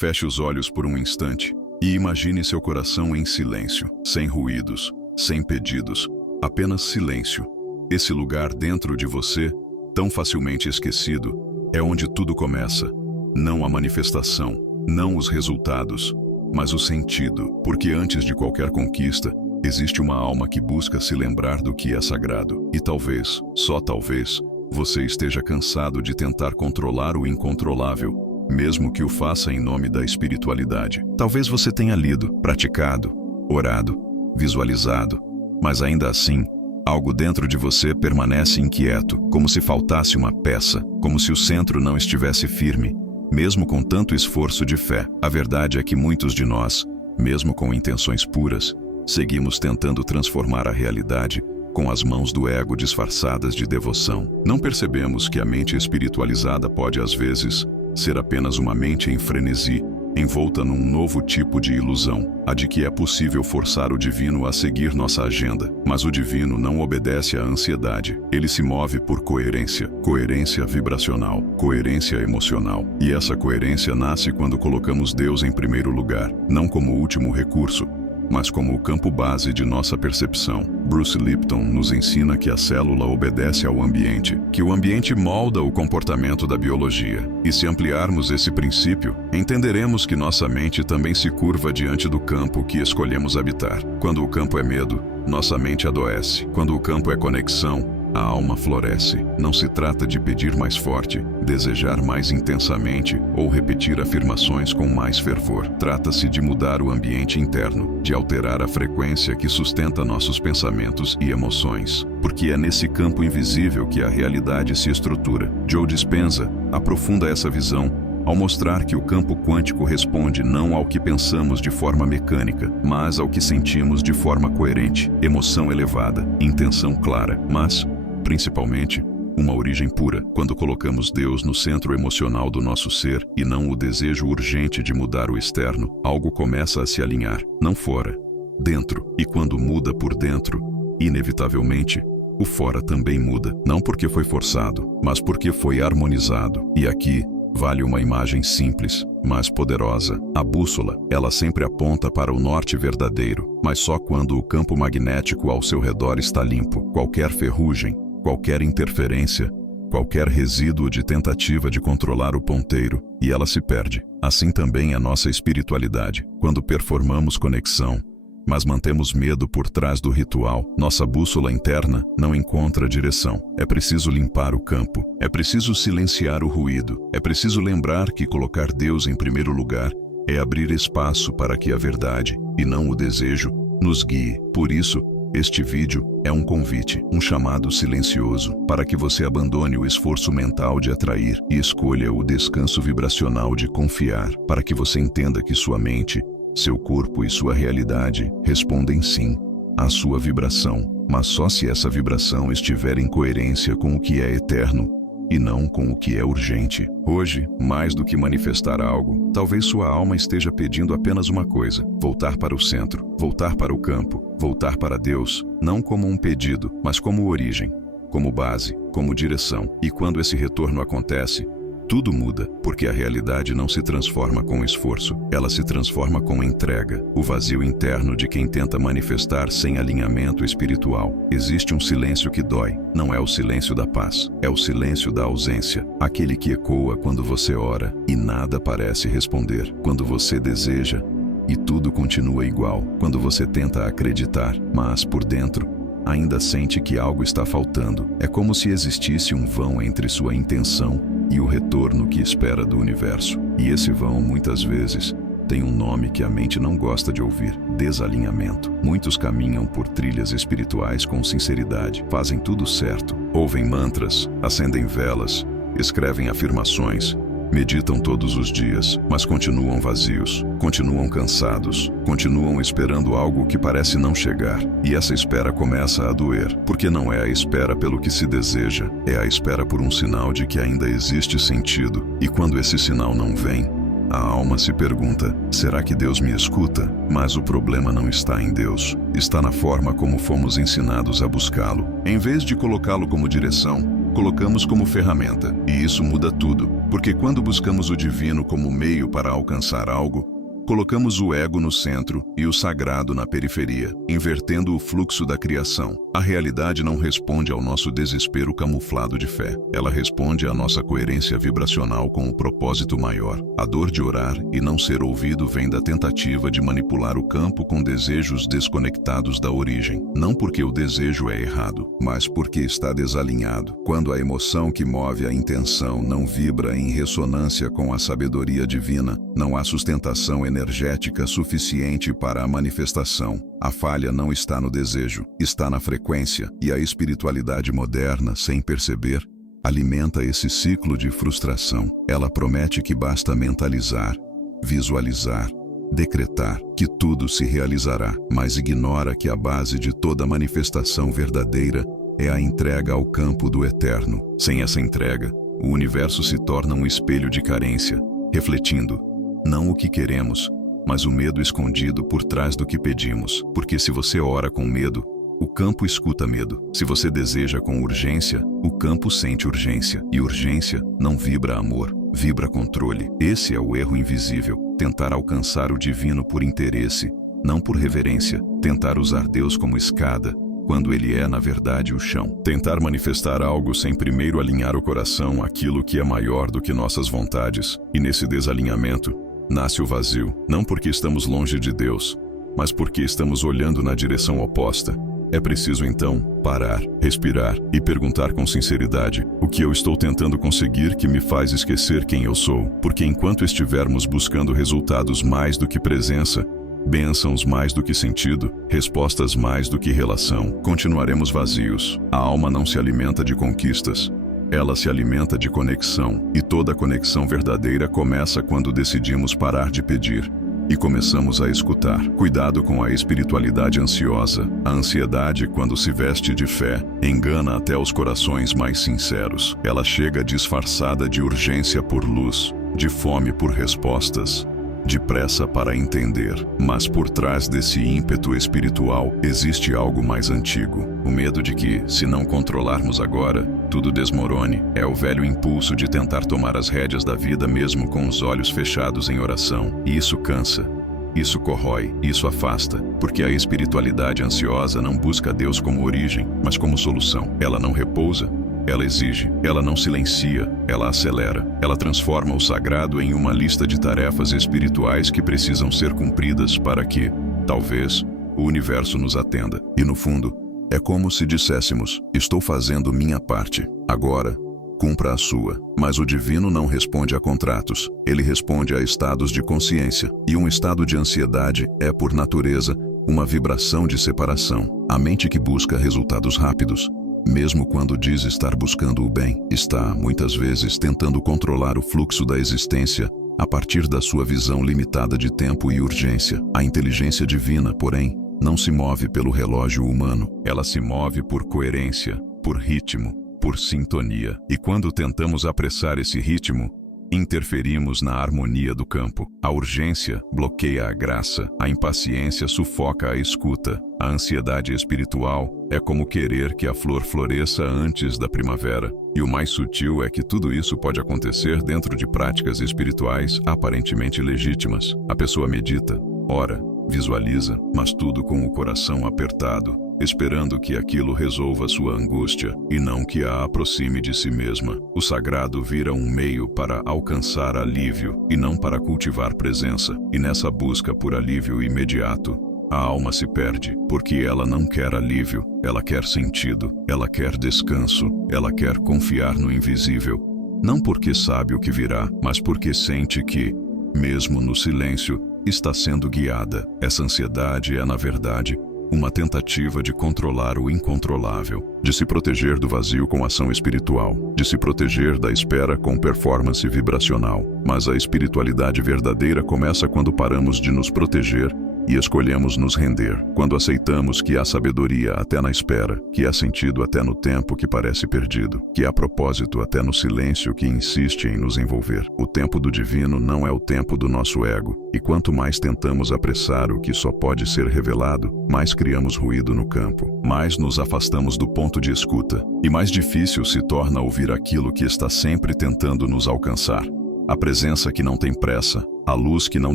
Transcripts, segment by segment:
Feche os olhos por um instante e imagine seu coração em silêncio, sem ruídos, sem pedidos, apenas silêncio. Esse lugar dentro de você, tão facilmente esquecido, é onde tudo começa. Não a manifestação, não os resultados, mas o sentido, porque antes de qualquer conquista, existe uma alma que busca se lembrar do que é sagrado. E talvez, só talvez, você esteja cansado de tentar controlar o incontrolável, mesmo que o faça em nome da espiritualidade. Talvez você tenha lido, praticado, orado, visualizado, mas ainda assim, algo dentro de você permanece inquieto, como se faltasse uma peça, como se o centro não estivesse firme, mesmo com tanto esforço de fé. A verdade é que muitos de nós, mesmo com intenções puras, seguimos tentando transformar a realidade com as mãos do ego disfarçadas de devoção. Não percebemos que a mente espiritualizada pode, às vezes, ser apenas uma mente em frenesi, envolta num novo tipo de ilusão, a de que é possível forçar o divino a seguir nossa agenda. Mas o divino não obedece à ansiedade. Ele se move por coerência, coerência vibracional, coerência emocional. E essa coerência nasce quando colocamos Deus em primeiro lugar, não como último recurso, mas como o campo base de nossa percepção. Bruce Lipton nos ensina que a célula obedece ao ambiente, que o ambiente molda o comportamento da biologia. E se ampliarmos esse princípio, entenderemos que nossa mente também se curva diante do campo que escolhemos habitar. Quando o campo é medo, nossa mente adoece. Quando o campo é conexão, a alma floresce. Não se trata de pedir mais forte, desejar mais intensamente ou repetir afirmações com mais fervor. Trata-se de mudar o ambiente interno, de alterar a frequência que sustenta nossos pensamentos e emoções. Porque é nesse campo invisível que a realidade se estrutura. Joe Dispenza aprofunda essa visão ao mostrar que o campo quântico responde não ao que pensamos de forma mecânica, mas ao que sentimos de forma coerente, emoção elevada, intenção clara, mas, principalmente, uma origem pura. Quando colocamos Deus no centro emocional do nosso ser e não o desejo urgente de mudar o externo, algo começa a se alinhar, não fora, dentro. E quando muda por dentro, inevitavelmente, o fora também muda. Não porque foi forçado, mas porque foi harmonizado. E aqui, vale uma imagem simples, mas poderosa. A bússola, ela sempre aponta para o norte verdadeiro, mas só quando o campo magnético ao seu redor está limpo. Qualquer ferrugem, qualquer interferência, qualquer resíduo de tentativa de controlar o ponteiro, e ela se perde. Assim também é nossa espiritualidade. Quando performamos conexão, mas mantemos medo por trás do ritual, nossa bússola interna não encontra direção. É preciso limpar o campo, é preciso silenciar o ruído, é preciso lembrar que colocar Deus em primeiro lugar é abrir espaço para que a verdade, e não o desejo, nos guie. Por isso, este vídeo é um convite, um chamado silencioso, para que você abandone o esforço mental de atrair e escolha o descanso vibracional de confiar, para que você entenda que sua mente, seu corpo e sua realidade respondem sim à sua vibração, mas só se essa vibração estiver em coerência com o que é eterno e não com o que é urgente. Hoje, mais do que manifestar algo, talvez sua alma esteja pedindo apenas uma coisa: voltar para o centro, voltar para o campo, voltar para Deus, não como um pedido, mas como origem, como base, como direção. E quando esse retorno acontece, tudo muda, porque a realidade não se transforma com esforço, ela se transforma com entrega. O vazio interno de quem tenta manifestar sem alinhamento espiritual. Existe um silêncio que dói, não é o silêncio da paz, é o silêncio da ausência, aquele que ecoa quando você ora e nada parece responder, quando você deseja e tudo continua igual, quando você tenta acreditar, mas por dentro ainda sente que algo está faltando. É como se existisse um vão entre sua intenção e o retorno que espera do universo. E esse vão, muitas vezes, tem um nome que a mente não gosta de ouvir: desalinhamento. Muitos caminham por trilhas espirituais com sinceridade, fazem tudo certo, ouvem mantras, acendem velas, escrevem afirmações, meditam todos os dias, mas continuam vazios, continuam cansados, continuam esperando algo que parece não chegar. E essa espera começa a doer, porque não é a espera pelo que se deseja, é a espera por um sinal de que ainda existe sentido. E quando esse sinal não vem, a alma se pergunta: será que Deus me escuta? Mas o problema não está em Deus, está na forma como fomos ensinados a buscá-lo. Em vez de colocá-lo como direção, colocamos como ferramenta, e isso muda tudo, porque quando buscamos o divino como meio para alcançar algo, colocamos o ego no centro e o sagrado na periferia, invertendo o fluxo da criação. A realidade não responde ao nosso desespero camuflado de fé. Ela responde à nossa coerência vibracional com o propósito maior. A dor de orar e não ser ouvido vem da tentativa de manipular o campo com desejos desconectados da origem. Não porque o desejo é errado, mas porque está desalinhado. Quando a emoção que move a intenção não vibra em ressonância com a sabedoria divina, não há sustentação energética suficiente para a manifestação. A falha não está no desejo, está na frequência, e a espiritualidade moderna, sem perceber, alimenta esse ciclo de frustração. Ela promete que basta mentalizar, visualizar, decretar que tudo se realizará, mas ignora que a base de toda manifestação verdadeira é a entrega ao campo do eterno. Sem essa entrega, o universo se torna um espelho de carência, refletindo não o que queremos, mas o medo escondido por trás do que pedimos. Porque se você ora com medo, o campo escuta medo. Se você deseja com urgência, o campo sente urgência. E urgência não vibra amor, vibra controle. Esse é o erro invisível. Tentar alcançar o divino por interesse, não por reverência. Tentar usar Deus como escada, quando ele é, na verdade, o chão. Tentar manifestar algo sem primeiro alinhar o coração àquilo que é maior do que nossas vontades. E nesse desalinhamento, nasce o vazio. Não porque estamos longe de Deus, mas porque estamos olhando na direção oposta. É preciso, então, parar, respirar e perguntar com sinceridade: o que eu estou tentando conseguir que me faz esquecer quem eu sou? Porque enquanto estivermos buscando resultados mais do que presença, bênçãos mais do que sentido, respostas mais do que relação, continuaremos vazios. A alma não se alimenta de conquistas. Ela se alimenta de conexão, e toda conexão verdadeira começa quando decidimos parar de pedir e começamos a escutar. Cuidado com a espiritualidade ansiosa. A ansiedade, quando se veste de fé, engana até os corações mais sinceros. Ela chega disfarçada de urgência por luz, de fome por respostas, de pressa para entender. Mas por trás desse ímpeto espiritual existe algo mais antigo. O medo de que, se não controlarmos agora, tudo desmorone. É o velho impulso de tentar tomar as rédeas da vida mesmo com os olhos fechados em oração. E isso cansa. Isso corrói, isso afasta, porque a espiritualidade ansiosa não busca Deus como origem, mas como solução. Ela não repousa, ela exige, ela não silencia, ela acelera. Ela transforma o sagrado em uma lista de tarefas espirituais que precisam ser cumpridas para que, talvez, o universo nos atenda. E no fundo, é como se disséssemos: estou fazendo minha parte, agora, cumpra a sua. Mas o divino não responde a contratos, ele responde a estados de consciência. E um estado de ansiedade é, por natureza, uma vibração de separação. A mente que busca resultados rápidos, mesmo quando diz estar buscando o bem, está, muitas vezes, tentando controlar o fluxo da existência a partir da sua visão limitada de tempo e urgência. A inteligência divina, porém, não se move pelo relógio humano. Ela se move por coerência, por ritmo, por sintonia. E quando tentamos apressar esse ritmo, interferimos na harmonia do campo. A urgência bloqueia a graça, a impaciência sufoca a escuta. A ansiedade espiritual é como querer que a flor floresça antes da primavera. E o mais sutil é que tudo isso pode acontecer dentro de práticas espirituais aparentemente legítimas. A pessoa medita, ora, visualiza, mas tudo com o coração apertado, esperando que aquilo resolva sua angústia e não que a aproxime de si mesma. O sagrado vira um meio para alcançar alívio e não para cultivar presença. E nessa busca por alívio imediato, a alma se perde, porque ela não quer alívio, ela quer sentido, ela quer descanso, ela quer confiar no invisível. Não porque sabe o que virá, mas porque sente que, mesmo no silêncio, está sendo guiada. Essa ansiedade é, na verdade, uma tentativa de controlar o incontrolável, de se proteger do vazio com ação espiritual, de se proteger da espera com performance vibracional. Mas a espiritualidade verdadeira começa quando paramos de nos proteger e escolhemos nos render. Quando aceitamos que há sabedoria até na espera, que há sentido até no tempo que parece perdido, que há propósito até no silêncio que insiste em nos envolver. O tempo do divino não é o tempo do nosso ego, e quanto mais tentamos apressar o que só pode ser revelado, mais criamos ruído no campo, mais nos afastamos do ponto de escuta, e mais difícil se torna ouvir aquilo que está sempre tentando nos alcançar. A presença que não tem pressa, a luz que não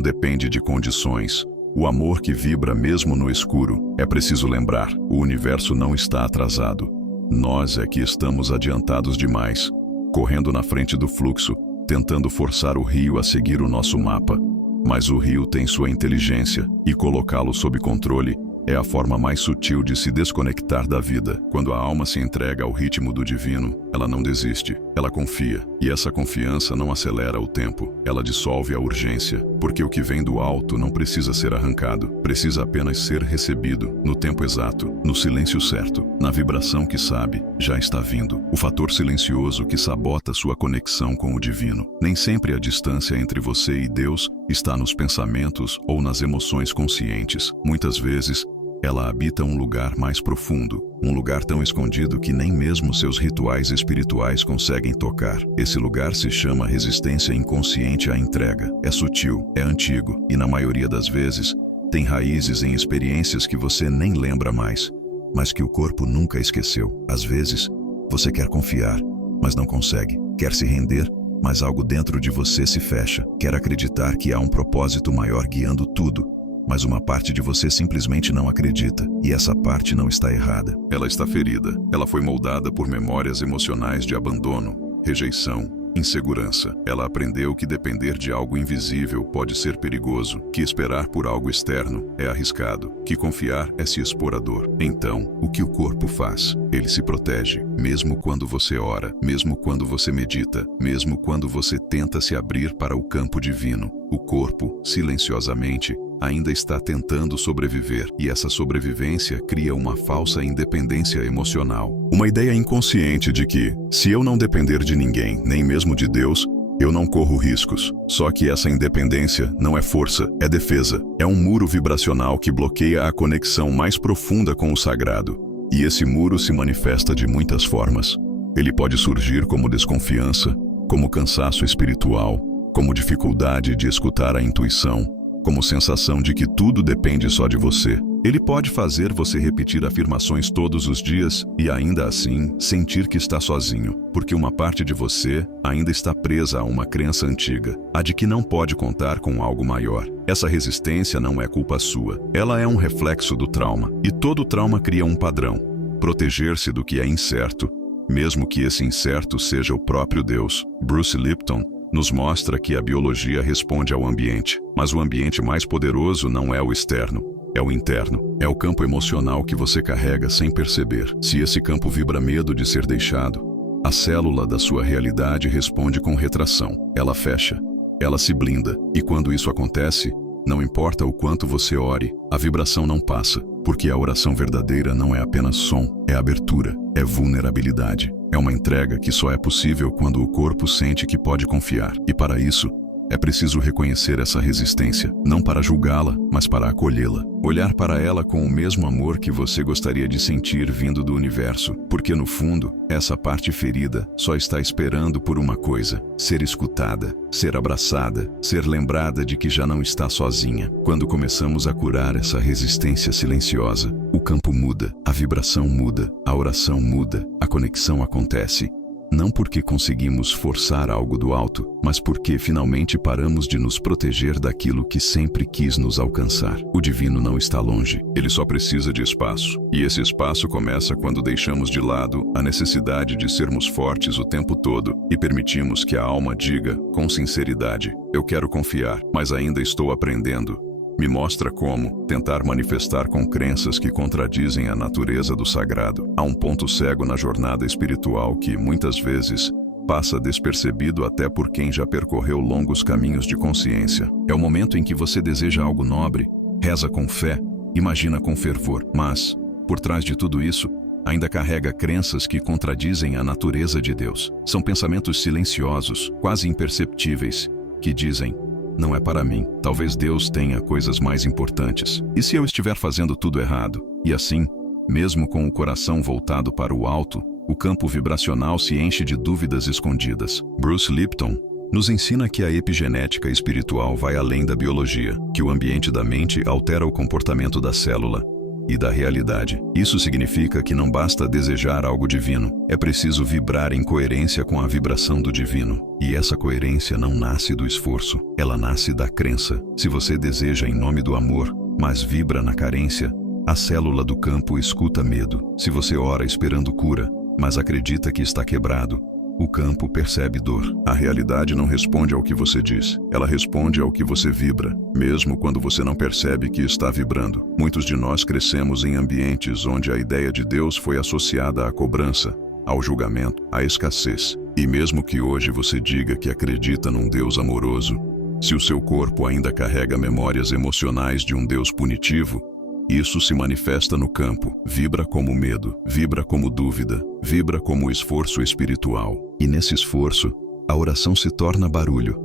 depende de condições, o amor que vibra mesmo no escuro. É preciso lembrar, o universo não está atrasado. Nós é que estamos adiantados demais, correndo na frente do fluxo, tentando forçar o rio a seguir o nosso mapa. Mas o rio tem sua inteligência, e colocá-lo sob controle é a forma mais sutil de se desconectar da vida. Quando a alma se entrega ao ritmo do divino, ela não desiste, ela confia. E essa confiança não acelera o tempo, ela dissolve a urgência, porque o que vem do alto não precisa ser arrancado, precisa apenas ser recebido, no tempo exato, no silêncio certo, na vibração que sabe, já está vindo. O fator silencioso que sabota sua conexão com o divino. Nem sempre a distância entre você e Deus está nos pensamentos ou nas emoções conscientes. Muitas vezes, ela habita um lugar mais profundo, um lugar tão escondido que nem mesmo seus rituais espirituais conseguem tocar. Esse lugar se chama resistência inconsciente à entrega. É sutil, é antigo e, na maioria das vezes, tem raízes em experiências que você nem lembra mais, mas que o corpo nunca esqueceu. Às vezes, você quer confiar, mas não consegue. Quer se render, mas algo dentro de você se fecha. Quer acreditar que há um propósito maior guiando tudo, mas uma parte de você simplesmente não acredita, e essa parte não está errada. Ela está ferida. Ela foi moldada por memórias emocionais de abandono, rejeição, insegurança. Ela aprendeu que depender de algo invisível pode ser perigoso, que esperar por algo externo é arriscado, que confiar é se expor à dor. Então, o que o corpo faz? Ele se protege, mesmo quando você ora, mesmo quando você medita, mesmo quando você tenta se abrir para o campo divino. O corpo, silenciosamente, ainda está tentando sobreviver, e essa sobrevivência cria uma falsa independência emocional. Uma ideia inconsciente de que, se eu não depender de ninguém, nem mesmo de Deus, eu não corro riscos. Só que essa independência não é força, é defesa. É um muro vibracional que bloqueia a conexão mais profunda com o sagrado. E esse muro se manifesta de muitas formas. Ele pode surgir como desconfiança, como cansaço espiritual, como dificuldade de escutar a intuição, como sensação de que tudo depende só de você. Ele pode fazer você repetir afirmações todos os dias e ainda assim sentir que está sozinho, porque uma parte de você ainda está presa a uma crença antiga, a de que não pode contar com algo maior. Essa resistência não é culpa sua, ela é um reflexo do trauma, e todo trauma cria um padrão: proteger-se do que é incerto, mesmo que esse incerto seja o próprio Deus. Bruce Lipton nos mostra que a biologia responde ao ambiente, mas o ambiente mais poderoso não é o externo, é o interno. É o campo emocional que você carrega sem perceber. Se esse campo vibra medo de ser deixado, a célula da sua realidade responde com retração. Ela fecha, ela se blinda, e quando isso acontece, não importa o quanto você ore, a vibração não passa, porque a oração verdadeira não é apenas som, é abertura, é vulnerabilidade. É uma entrega que só é possível quando o corpo sente que pode confiar. E para isso, é preciso reconhecer essa resistência, não para julgá-la, mas para acolhê-la. Olhar para ela com o mesmo amor que você gostaria de sentir vindo do universo, porque no fundo, essa parte ferida só está esperando por uma coisa: ser escutada, ser abraçada, ser lembrada de que já não está sozinha. Quando começamos a curar essa resistência silenciosa, o campo muda, a vibração muda, a oração muda, a conexão acontece. Não porque conseguimos forçar algo do alto, mas porque finalmente paramos de nos proteger daquilo que sempre quis nos alcançar. O divino não está longe, ele só precisa de espaço. E esse espaço começa quando deixamos de lado a necessidade de sermos fortes o tempo todo e permitimos que a alma diga, com sinceridade: eu quero confiar, mas ainda estou aprendendo. Me mostra como tentar manifestar com crenças que contradizem a natureza do sagrado. Há um ponto cego na jornada espiritual que, muitas vezes, passa despercebido até por quem já percorreu longos caminhos de consciência. É o momento em que você deseja algo nobre, reza com fé, imagina com fervor, mas, por trás de tudo isso, ainda carrega crenças que contradizem a natureza de Deus. São pensamentos silenciosos, quase imperceptíveis, que dizem: não é para mim. Talvez Deus tenha coisas mais importantes. E se eu estiver fazendo tudo errado? E assim, mesmo com o coração voltado para o alto, o campo vibracional se enche de dúvidas escondidas. Bruce Lipton nos ensina que a epigenética espiritual vai além da biologia, que o ambiente da mente altera o comportamento da célula e da realidade. Isso significa que não basta desejar algo divino, é preciso vibrar em coerência com a vibração do divino. E essa coerência não nasce do esforço, ela nasce da crença. Se você deseja em nome do amor, mas vibra na carência, a célula do campo escuta medo. Se você ora esperando cura, mas acredita que está quebrado, o campo percebe dor. A realidade não responde ao que você diz, ela responde ao que você vibra, mesmo quando você não percebe que está vibrando. Muitos de nós crescemos em ambientes onde a ideia de Deus foi associada à cobrança, ao julgamento, à escassez. E mesmo que hoje você diga que acredita num Deus amoroso, se o seu corpo ainda carrega memórias emocionais de um Deus punitivo, isso se manifesta no campo, vibra como medo, vibra como dúvida, vibra como esforço espiritual. E nesse esforço, a oração se torna barulho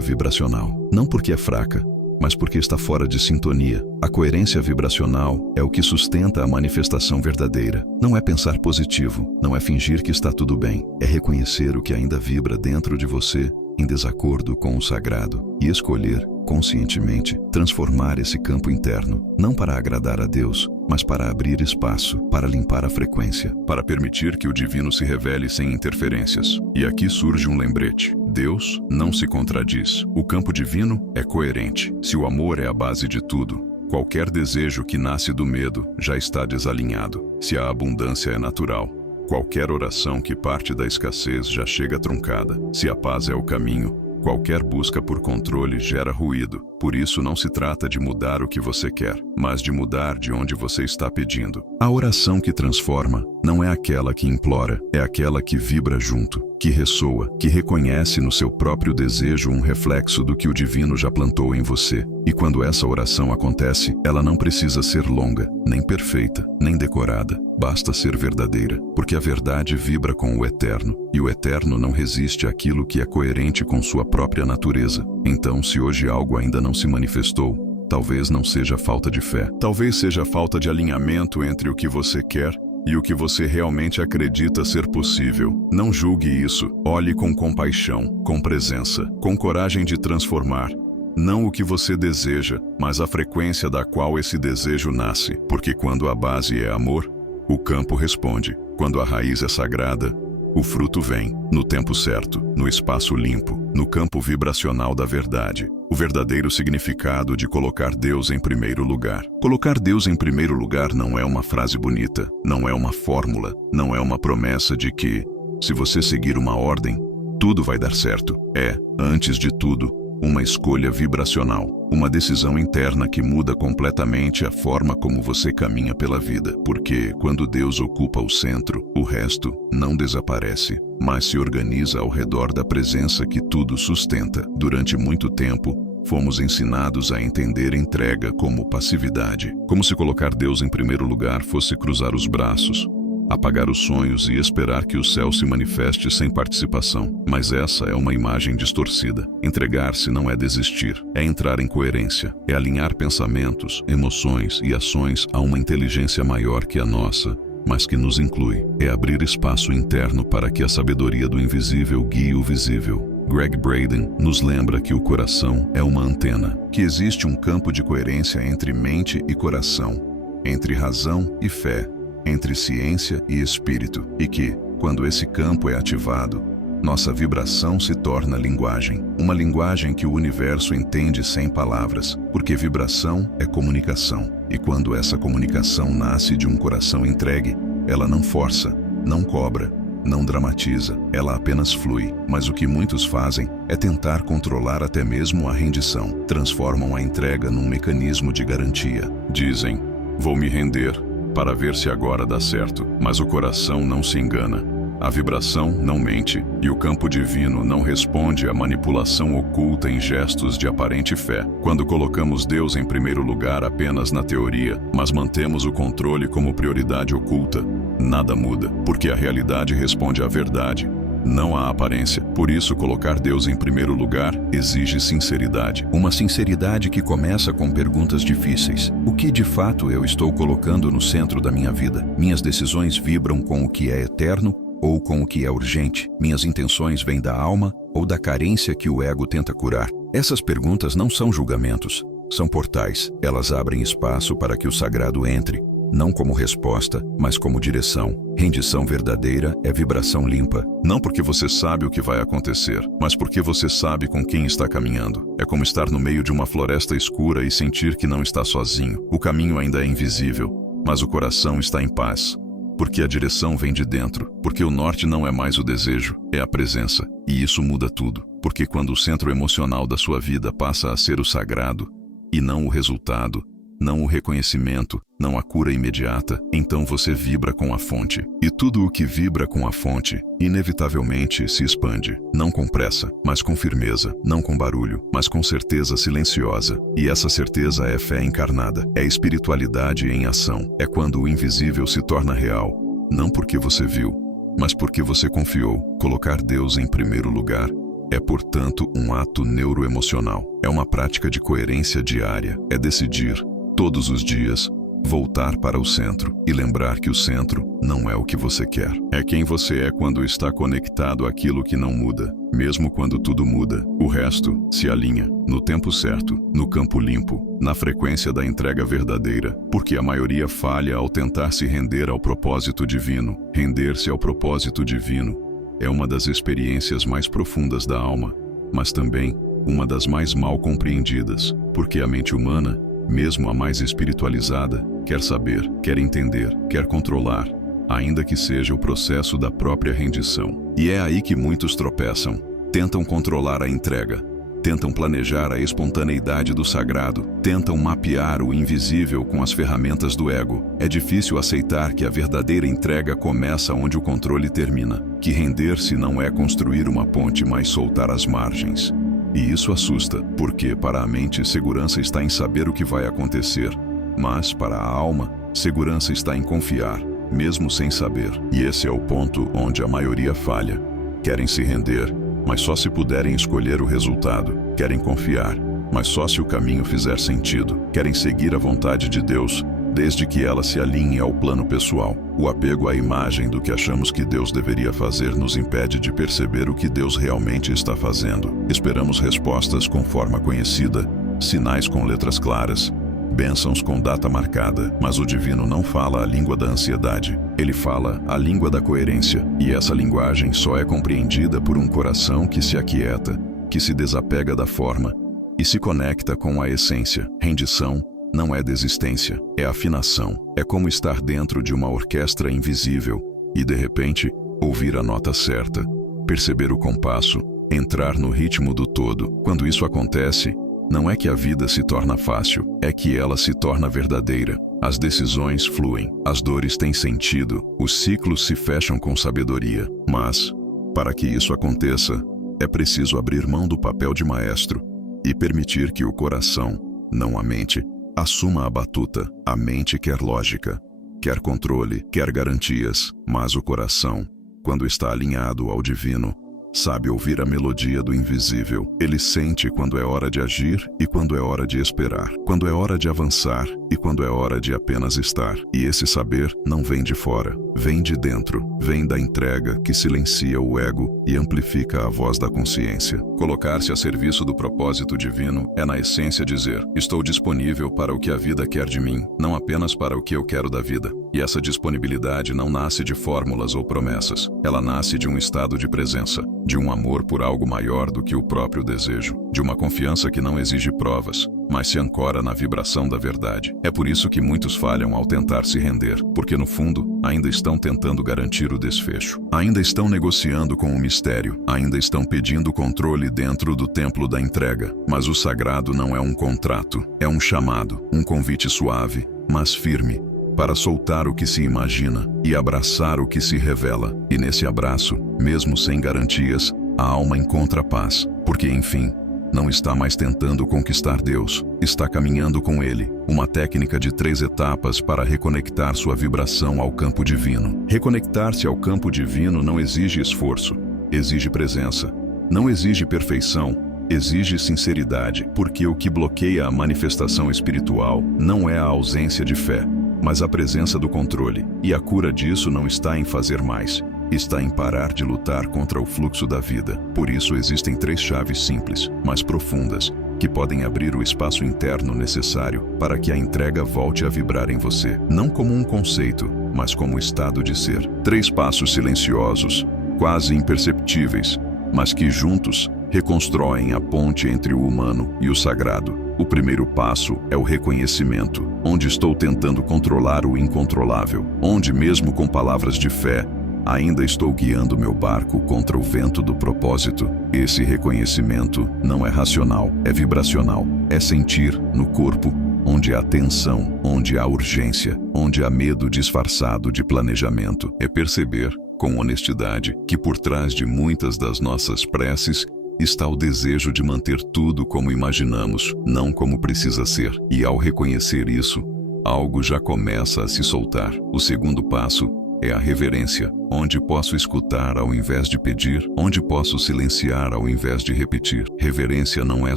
vibracional. Não porque é fraca, mas porque está fora de sintonia. A coerência vibracional é o que sustenta a manifestação verdadeira. Não é pensar positivo, não é fingir que está tudo bem, é reconhecer o que ainda vibra dentro de você em desacordo com o sagrado e escolher, conscientemente, transformar esse campo interno, não para agradar a Deus, mas para abrir espaço, para limpar a frequência, para permitir que o divino se revele sem interferências. E aqui surge um lembrete: Deus não se contradiz. O campo divino é coerente. Se o amor é a base de tudo, qualquer desejo que nasce do medo já está desalinhado. Se a abundância é natural, qualquer oração que parte da escassez já chega truncada. Se a paz é o caminho, qualquer busca por controle gera ruído. Por isso não se trata de mudar o que você quer, mas de mudar de onde você está pedindo. A oração que transforma não é aquela que implora, é aquela que vibra junto, que ressoa, que reconhece no seu próprio desejo um reflexo do que o divino já plantou em você. E quando essa oração acontece, ela não precisa ser longa, nem perfeita, nem decorada. Basta ser verdadeira, porque a verdade vibra com o eterno, e o eterno não resiste àquilo que é coerente com sua própria natureza. Então, se hoje algo ainda não se manifestou, talvez não seja falta de fé. Talvez seja falta de alinhamento entre o que você quer e o que você realmente acredita ser possível. Não julgue isso. Olhe com compaixão, com presença, com coragem de transformar. Não o que você deseja, mas a frequência da qual esse desejo nasce. Porque quando a base é amor, o campo responde. Quando a raiz é sagrada, o fruto vem, no tempo certo, no espaço limpo, no campo vibracional da verdade. O verdadeiro significado de colocar Deus em primeiro lugar. Colocar Deus em primeiro lugar não é uma frase bonita, não é uma fórmula, não é uma promessa de que, se você seguir uma ordem, tudo vai dar certo. É, antes de tudo, uma escolha vibracional, uma decisão interna que muda completamente a forma como você caminha pela vida. Porque quando Deus ocupa o centro, o resto não desaparece, mas se organiza ao redor da presença que tudo sustenta. Durante muito tempo, fomos ensinados a entender entrega como passividade, como se colocar Deus em primeiro lugar fosse cruzar os braços, apagar os sonhos e esperar que o céu se manifeste sem participação. Mas essa é uma imagem distorcida. Entregar-se não é desistir, é entrar em coerência, é alinhar pensamentos, emoções e ações a uma inteligência maior que a nossa, mas que nos inclui. É abrir espaço interno para que a sabedoria do invisível guie o visível. Greg Braden nos lembra que o coração é uma antena, que existe um campo de coerência entre mente e coração, entre razão e fé, entre ciência e espírito, e que, quando esse campo é ativado, nossa vibração se torna linguagem. Uma linguagem que o universo entende sem palavras, porque vibração é comunicação. E quando essa comunicação nasce de um coração entregue, ela não força, não cobra, não dramatiza, ela apenas flui. Mas o que muitos fazem é tentar controlar até mesmo a rendição. Transformam a entrega num mecanismo de garantia. Dizem, vou me render para ver se agora dá certo. Mas o coração não se engana. A vibração não mente, e o campo divino não responde à manipulação oculta em gestos de aparente fé. Quando colocamos Deus em primeiro lugar apenas na teoria, mas mantemos o controle como prioridade oculta, nada muda, porque a realidade responde à verdade, não a aparência. Por isso, colocar Deus em primeiro lugar exige sinceridade. Uma sinceridade que começa com perguntas difíceis. O que de fato eu estou colocando no centro da minha vida? Minhas decisões vibram com o que é eterno ou com o que é urgente? Minhas intenções vêm da alma ou da carência que o ego tenta curar? Essas perguntas não são julgamentos, são portais. Elas abrem espaço para que o sagrado entre, não como resposta, mas como direção. Rendição verdadeira é vibração limpa. Não porque você sabe o que vai acontecer, mas porque você sabe com quem está caminhando. É como estar no meio de uma floresta escura e sentir que não está sozinho. O caminho ainda é invisível, mas o coração está em paz. Porque a direção vem de dentro. Porque o norte não é mais o desejo, é a presença. E isso muda tudo. Porque quando o centro emocional da sua vida passa a ser o sagrado, e não o resultado, não o reconhecimento, não a cura imediata, então você vibra com a fonte. E tudo o que vibra com a fonte, inevitavelmente se expande. Não com pressa, mas com firmeza. Não com barulho, mas com certeza silenciosa. E essa certeza é fé encarnada. É espiritualidade em ação. É quando o invisível se torna real. Não porque você viu, mas porque você confiou. Colocar Deus em primeiro lugar é, portanto, um ato neuroemocional. É uma prática de coerência diária. É decidir, todos os dias, voltar para o centro e lembrar que o centro não é o que você quer. É quem você é quando está conectado àquilo que não muda. Mesmo quando tudo muda, o resto se alinha, no tempo certo, no campo limpo, na frequência da entrega verdadeira. Porque a maioria falha ao tentar se render ao propósito divino. Render-se ao propósito divino é uma das experiências mais profundas da alma, mas também uma das mais mal compreendidas, porque a mente humana, mesmo a mais espiritualizada, quer saber, quer entender, quer controlar, ainda que seja o processo da própria rendição. E é aí que muitos tropeçam. Tentam controlar a entrega, tentam planejar a espontaneidade do sagrado, tentam mapear o invisível com as ferramentas do ego. É difícil aceitar que a verdadeira entrega começa onde o controle termina, que render-se não é construir uma ponte, mas soltar as margens. E isso assusta, porque para a mente segurança está em saber o que vai acontecer, mas para a alma, segurança está em confiar, mesmo sem saber. E esse é o ponto onde a maioria falha. Querem se render, mas só se puderem escolher o resultado. Querem confiar, mas só se o caminho fizer sentido. Querem seguir a vontade de Deus, desde que ela se alinhe ao plano pessoal. O apego à imagem do que achamos que Deus deveria fazer nos impede de perceber o que Deus realmente está fazendo. Esperamos respostas com forma conhecida, sinais com letras claras, bênçãos com data marcada, mas o divino não fala a língua da ansiedade. Ele fala a língua da coerência, e essa linguagem só é compreendida por um coração que se aquieta, que se desapega da forma e se conecta com a essência. Rendição não é desistência, é afinação. É como estar dentro de uma orquestra invisível e, de repente, ouvir a nota certa, perceber o compasso, entrar no ritmo do todo. Quando isso acontece, não é que a vida se torna fácil, é que ela se torna verdadeira. As decisões fluem, as dores têm sentido, os ciclos se fecham com sabedoria. Mas, para que isso aconteça, é preciso abrir mão do papel de maestro e permitir que o coração, não a mente, assuma a batuta. A mente quer lógica, quer controle, quer garantias, mas o coração, quando está alinhado ao divino, sabe ouvir a melodia do invisível. Ele sente quando é hora de agir e quando é hora de esperar, quando é hora de avançar e quando é hora de apenas estar. E esse saber não vem de fora, vem de dentro, vem da entrega que silencia o ego e amplifica a voz da consciência. Colocar-se a serviço do propósito divino é, na essência, dizer: estou disponível para o que a vida quer de mim, não apenas para o que eu quero da vida. E essa disponibilidade não nasce de fórmulas ou promessas, ela nasce de um estado de presença, de um amor por algo maior do que o próprio desejo, de uma confiança que não exige provas, mas se ancora na vibração da verdade. É por isso que muitos falham ao tentar se render, porque no fundo, ainda estão tentando garantir o desfecho. Ainda estão negociando com o mistério, ainda estão pedindo controle dentro do templo da entrega. Mas o sagrado não é um contrato, é um chamado, um convite suave, mas firme, para soltar o que se imagina e abraçar o que se revela. E nesse abraço, mesmo sem garantias, a alma encontra paz, porque enfim, não está mais tentando conquistar Deus, está caminhando com Ele. Uma técnica de 3 etapas para reconectar sua vibração ao campo divino. Reconectar-se ao campo divino não exige esforço, exige presença. Não exige perfeição, exige sinceridade, porque o que bloqueia a manifestação espiritual não é a ausência de fé, mas a presença do controle. E a cura disso não está em fazer mais, está em parar de lutar contra o fluxo da vida. Por isso existem 3 chaves simples, mas profundas, que podem abrir o espaço interno necessário para que a entrega volte a vibrar em você, não como um conceito, mas como estado de ser. 3 passos silenciosos, quase imperceptíveis, mas que juntos reconstroem a ponte entre o humano e o sagrado. O primeiro passo é o reconhecimento, onde estou tentando controlar o incontrolável, onde mesmo com palavras de fé, ainda estou guiando meu barco contra o vento do propósito. Esse reconhecimento não é racional, é vibracional. É sentir no corpo, onde há tensão, onde há urgência, onde há medo disfarçado de planejamento. É perceber, com honestidade, que por trás de muitas das nossas preces está o desejo de manter tudo como imaginamos, não como precisa ser. E ao reconhecer isso, algo já começa a se soltar. O segundo passo é a reverência, onde posso escutar ao invés de pedir, onde posso silenciar ao invés de repetir. Reverência não é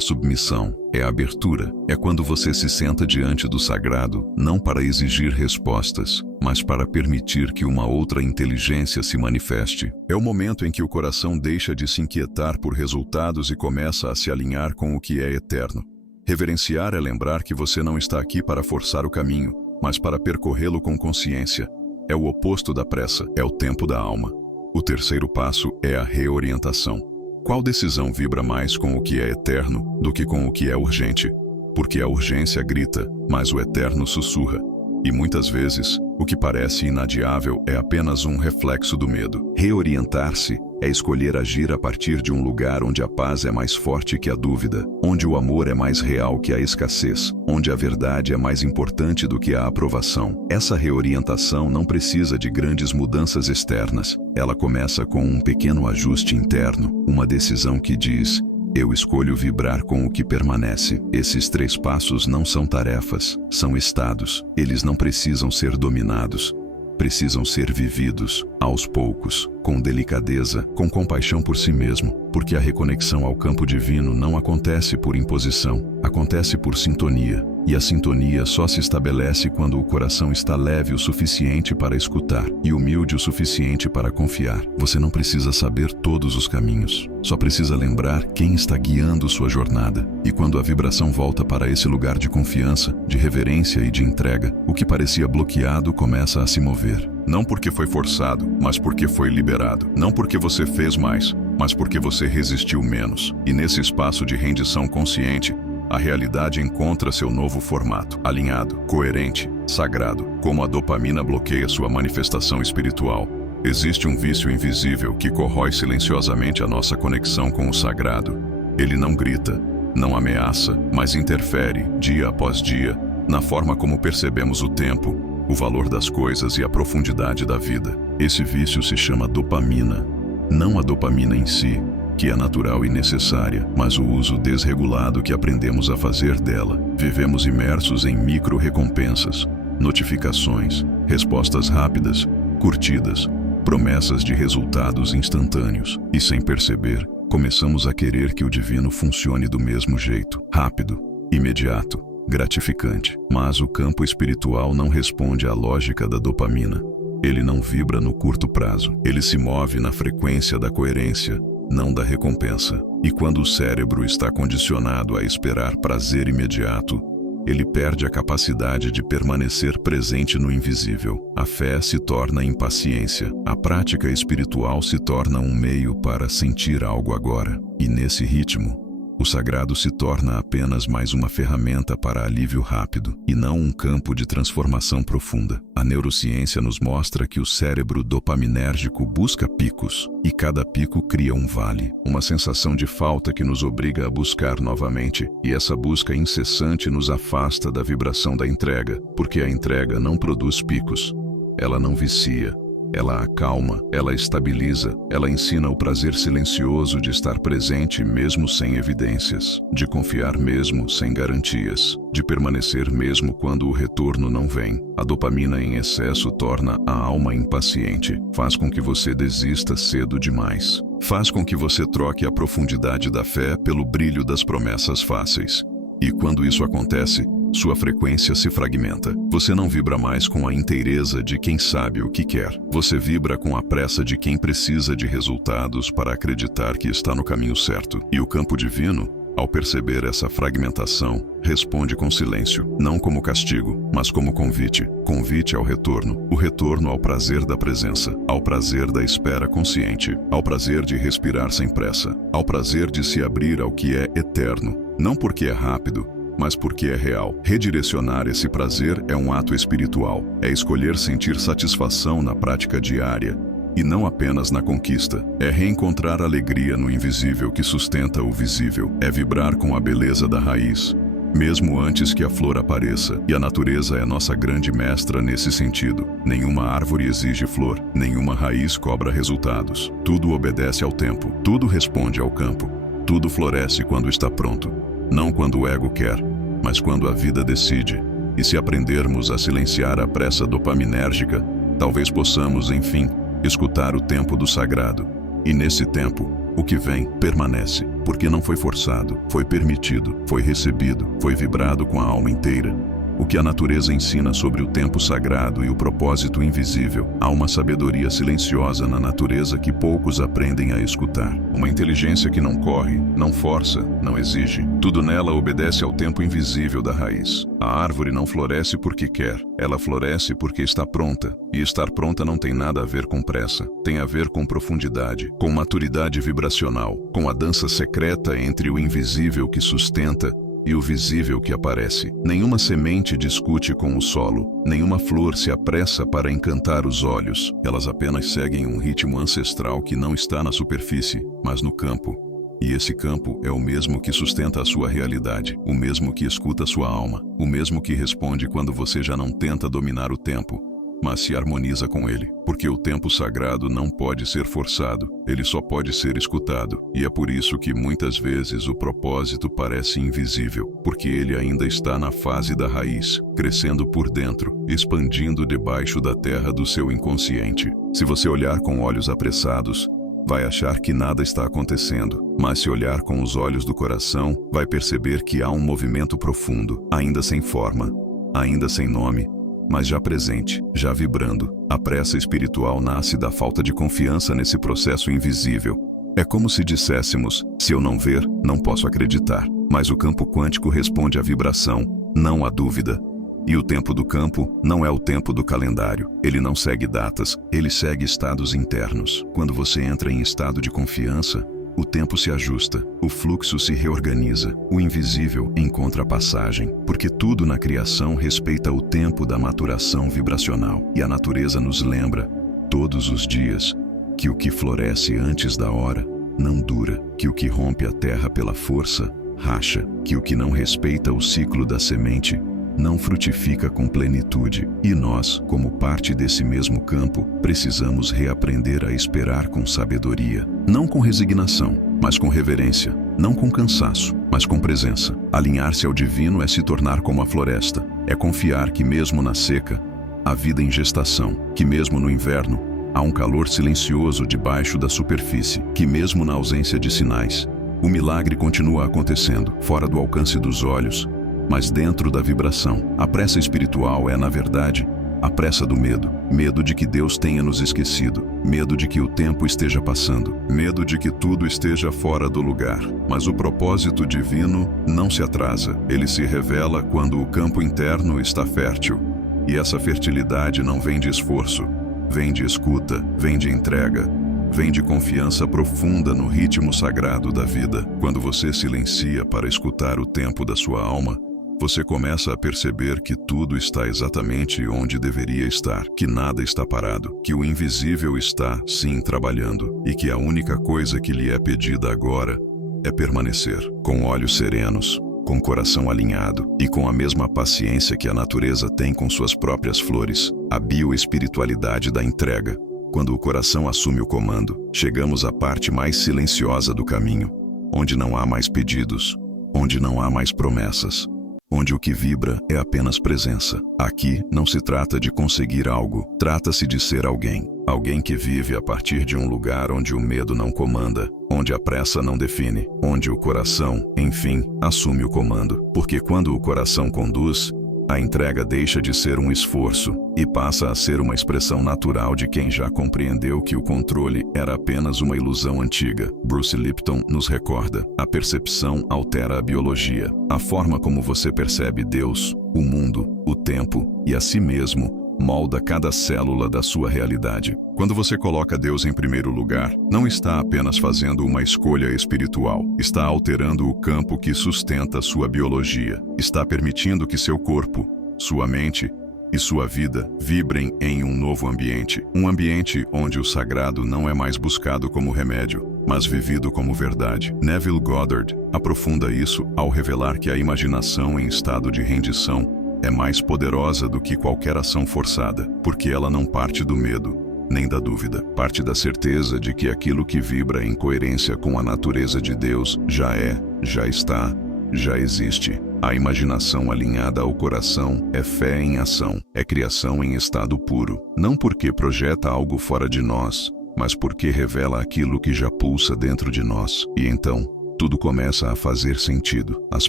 submissão, é abertura. É quando você se senta diante do sagrado, não para exigir respostas, mas para permitir que uma outra inteligência se manifeste. É o momento em que o coração deixa de se inquietar por resultados e começa a se alinhar com o que é eterno. Reverenciar é lembrar que você não está aqui para forçar o caminho, mas para percorrê-lo com consciência. É o oposto da pressa, é o tempo da alma. O terceiro passo é a reorientação. Qual decisão vibra mais com o que é eterno do que com o que é urgente? Porque a urgência grita, mas o eterno sussurra. E muitas vezes, o que parece inadiável é apenas um reflexo do medo. Reorientar-se é escolher agir a partir de um lugar onde a paz é mais forte que a dúvida, onde o amor é mais real que a escassez, onde a verdade é mais importante do que a aprovação. Essa reorientação não precisa de grandes mudanças externas. Ela começa com um pequeno ajuste interno, uma decisão que diz: eu escolho vibrar com o que permanece. Esses 3 passos não são tarefas, são estados. Eles não precisam ser dominados, precisam ser vividos, aos poucos, com delicadeza, com compaixão por si mesmo, porque a reconexão ao campo divino não acontece por imposição, acontece por sintonia. E a sintonia só se estabelece quando o coração está leve o suficiente para escutar e humilde o suficiente para confiar. Você não precisa saber todos os caminhos, só precisa lembrar quem está guiando sua jornada. E quando a vibração volta para esse lugar de confiança, de reverência e de entrega, o que parecia bloqueado começa a se mover. Não porque foi forçado, mas porque foi liberado. Não porque você fez mais, mas porque você resistiu menos. E nesse espaço de rendição consciente, a realidade encontra seu novo formato, alinhado, coerente, sagrado. Como a dopamina bloqueia sua manifestação espiritual, existe um vício invisível que corrói silenciosamente a nossa conexão com o sagrado. Ele não grita, não ameaça, mas interfere, dia após dia, na forma como percebemos o tempo, o valor das coisas e a profundidade da vida. Esse vício se chama dopamina. Não a dopamina em si, que é natural e necessária, mas o uso desregulado que aprendemos a fazer dela. Vivemos imersos em micro-recompensas, notificações, respostas rápidas, curtidas, promessas de resultados instantâneos. E sem perceber, começamos a querer que o divino funcione do mesmo jeito, rápido, imediato, gratificante. Mas o campo espiritual não responde à lógica da dopamina. Ele não vibra no curto prazo. Ele se move na frequência da coerência, não da recompensa. E quando o cérebro está condicionado a esperar prazer imediato, ele perde a capacidade de permanecer presente no invisível. A fé se torna impaciência. A prática espiritual se torna um meio para sentir algo agora. E nesse ritmo, o sagrado se torna apenas mais uma ferramenta para alívio rápido, e não um campo de transformação profunda. A neurociência nos mostra que o cérebro dopaminérgico busca picos, e cada pico cria um vale, uma sensação de falta que nos obriga a buscar novamente, e essa busca incessante nos afasta da vibração da entrega, porque a entrega não produz picos, ela não vicia. Ela acalma, ela estabiliza, ela ensina o prazer silencioso de estar presente mesmo sem evidências, de confiar mesmo sem garantias, de permanecer mesmo quando o retorno não vem. A dopamina em excesso torna a alma impaciente, faz com que você desista cedo demais. Faz com que você troque a profundidade da fé pelo brilho das promessas fáceis. E quando isso acontece, sua frequência se fragmenta. Você não vibra mais com a inteireza de quem sabe o que quer. Você vibra com a pressa de quem precisa de resultados para acreditar que está no caminho certo. E o campo divino, ao perceber essa fragmentação, responde com silêncio, não como castigo, mas como convite. Convite ao retorno. O retorno ao prazer da presença, ao prazer da espera consciente, ao prazer de respirar sem pressa, ao prazer de se abrir ao que é eterno. Não porque é rápido, mas porque é real. Redirecionar esse prazer é um ato espiritual. É escolher sentir satisfação na prática diária, e não apenas na conquista. É reencontrar alegria no invisível que sustenta o visível. É vibrar com a beleza da raiz, mesmo antes que a flor apareça. E a natureza é nossa grande mestra nesse sentido. Nenhuma árvore exige flor, nenhuma raiz cobra resultados. Tudo obedece ao tempo, tudo responde ao campo. Tudo floresce quando está pronto. Não quando o ego quer, mas quando a vida decide. E se aprendermos a silenciar a pressa dopaminérgica, talvez possamos, enfim, escutar o tempo do sagrado. E nesse tempo, o que vem permanece, porque não foi forçado, foi permitido, foi recebido, foi vibrado com a alma inteira. O que a natureza ensina sobre o tempo sagrado e o propósito invisível. Há uma sabedoria silenciosa na natureza que poucos aprendem a escutar. Uma inteligência que não corre, não força, não exige. Tudo nela obedece ao tempo invisível da raiz. A árvore não floresce porque quer, ela floresce porque está pronta. E estar pronta não tem nada a ver com pressa. Tem a ver com profundidade, com maturidade vibracional, com a dança secreta entre o invisível que sustenta e o visível que aparece. Nenhuma semente discute com o solo, nenhuma flor se apressa para encantar os olhos. Elas apenas seguem um ritmo ancestral que não está na superfície, mas no campo. E esse campo é o mesmo que sustenta a sua realidade, o mesmo que escuta sua alma, o mesmo que responde quando você já não tenta dominar o tempo, mas se harmoniza com ele, porque o tempo sagrado não pode ser forçado, ele só pode ser escutado, e é por isso que muitas vezes o propósito parece invisível, porque ele ainda está na fase da raiz, crescendo por dentro, expandindo debaixo da terra do seu inconsciente. Se você olhar com olhos apressados, vai achar que nada está acontecendo, mas se olhar com os olhos do coração, vai perceber que há um movimento profundo, ainda sem forma, ainda sem nome, mas já presente, já vibrando. A pressa espiritual nasce da falta de confiança nesse processo invisível. É como se disséssemos, se eu não ver, não posso acreditar. Mas o campo quântico responde à vibração, não à dúvida. E o tempo do campo não é o tempo do calendário. Ele não segue datas, ele segue estados internos. Quando você entra em estado de confiança, o tempo se ajusta, o fluxo se reorganiza, o invisível encontra passagem, porque tudo na criação respeita o tempo da maturação vibracional. E a natureza nos lembra, todos os dias, que o que floresce antes da hora não dura, que o que rompe a terra pela força racha, que o que não respeita o ciclo da semente não frutifica com plenitude. E nós, como parte desse mesmo campo, precisamos reaprender a esperar com sabedoria. Não com resignação, mas com reverência. Não com cansaço, mas com presença. Alinhar-se ao divino é se tornar como a floresta. É confiar que mesmo na seca, há vida em gestação. Que mesmo no inverno, há um calor silencioso debaixo da superfície. Que mesmo na ausência de sinais, o milagre continua acontecendo, fora do alcance dos olhos, mas dentro da vibração. A pressa espiritual é, na verdade, a pressa do medo. Medo de que Deus tenha nos esquecido. Medo de que o tempo esteja passando. Medo de que tudo esteja fora do lugar. Mas o propósito divino não se atrasa. Ele se revela quando o campo interno está fértil. E essa fertilidade não vem de esforço. Vem de escuta, vem de entrega. Vem de confiança profunda no ritmo sagrado da vida. Quando você silencia para escutar o tempo da sua alma, você começa a perceber que tudo está exatamente onde deveria estar, que nada está parado, que o invisível está, sim, trabalhando, e que a única coisa que lhe é pedida agora é permanecer, com olhos serenos, com coração alinhado e com a mesma paciência que a natureza tem com suas próprias flores. A bioespiritualidade da entrega. Quando o coração assume o comando, chegamos à parte mais silenciosa do caminho, onde não há mais pedidos, onde não há mais promessas, onde o que vibra é apenas presença. Aqui não se trata de conseguir algo, trata-se de ser alguém. Alguém que vive a partir de um lugar onde o medo não comanda, onde a pressa não define, onde o coração, enfim, assume o comando. Porque quando o coração conduz, a entrega deixa de ser um esforço e passa a ser uma expressão natural de quem já compreendeu que o controle era apenas uma ilusão antiga. Bruce Lipton nos recorda: a percepção altera a biologia. A forma como você percebe Deus, o mundo, o tempo e a si mesmo molda cada célula da sua realidade. Quando você coloca Deus em primeiro lugar, não está apenas fazendo uma escolha espiritual, está alterando o campo que sustenta sua biologia, está permitindo que seu corpo, sua mente e sua vida vibrem em um novo ambiente. Um ambiente onde o sagrado não é mais buscado como remédio, mas vivido como verdade. Neville Goddard aprofunda isso ao revelar que a imaginação em estado de rendição é mais poderosa do que qualquer ação forçada, porque ela não parte do medo, nem da dúvida. Parte da certeza de que aquilo que vibra em coerência com a natureza de Deus já é, já está, já existe. A imaginação alinhada ao coração é fé em ação, é criação em estado puro. Não porque projeta algo fora de nós, mas porque revela aquilo que já pulsa dentro de nós. E então, tudo começa a fazer sentido. As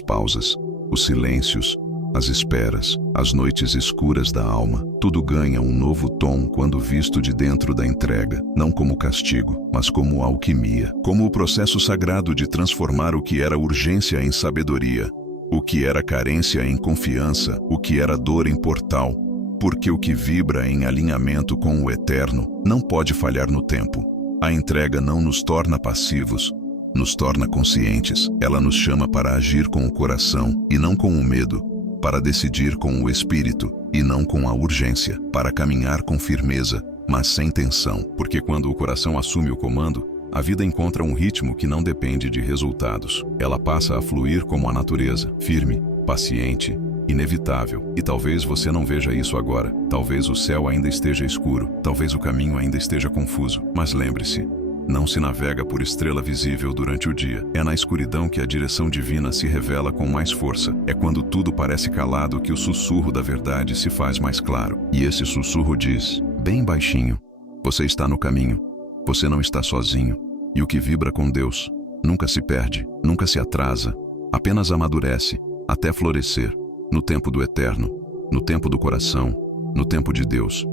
pausas, os silêncios, as esperas, as noites escuras da alma, tudo ganha um novo tom quando visto de dentro da entrega, não como castigo, mas como alquimia, como o processo sagrado de transformar o que era urgência em sabedoria, o que era carência em confiança, o que era dor em portal, porque o que vibra em alinhamento com o eterno não pode falhar no tempo. A entrega não nos torna passivos, nos torna conscientes. Ela nos chama para agir com o coração e não com o medo, para decidir com o espírito e não com a urgência, para caminhar com firmeza, mas sem tensão, porque quando o coração assume o comando, a vida encontra um ritmo que não depende de resultados. Ela passa a fluir como a natureza, firme, paciente, inevitável. E talvez você não veja isso agora, talvez o céu ainda esteja escuro, talvez o caminho ainda esteja confuso, mas lembre-se, não se navega por estrela visível durante o dia. É na escuridão que a direção divina se revela com mais força. É quando tudo parece calado que o sussurro da verdade se faz mais claro. E esse sussurro diz, bem baixinho, você está no caminho, você não está sozinho. E o que vibra com Deus nunca se perde, nunca se atrasa, apenas amadurece, até florescer, no tempo do eterno, no tempo do coração, no tempo de Deus.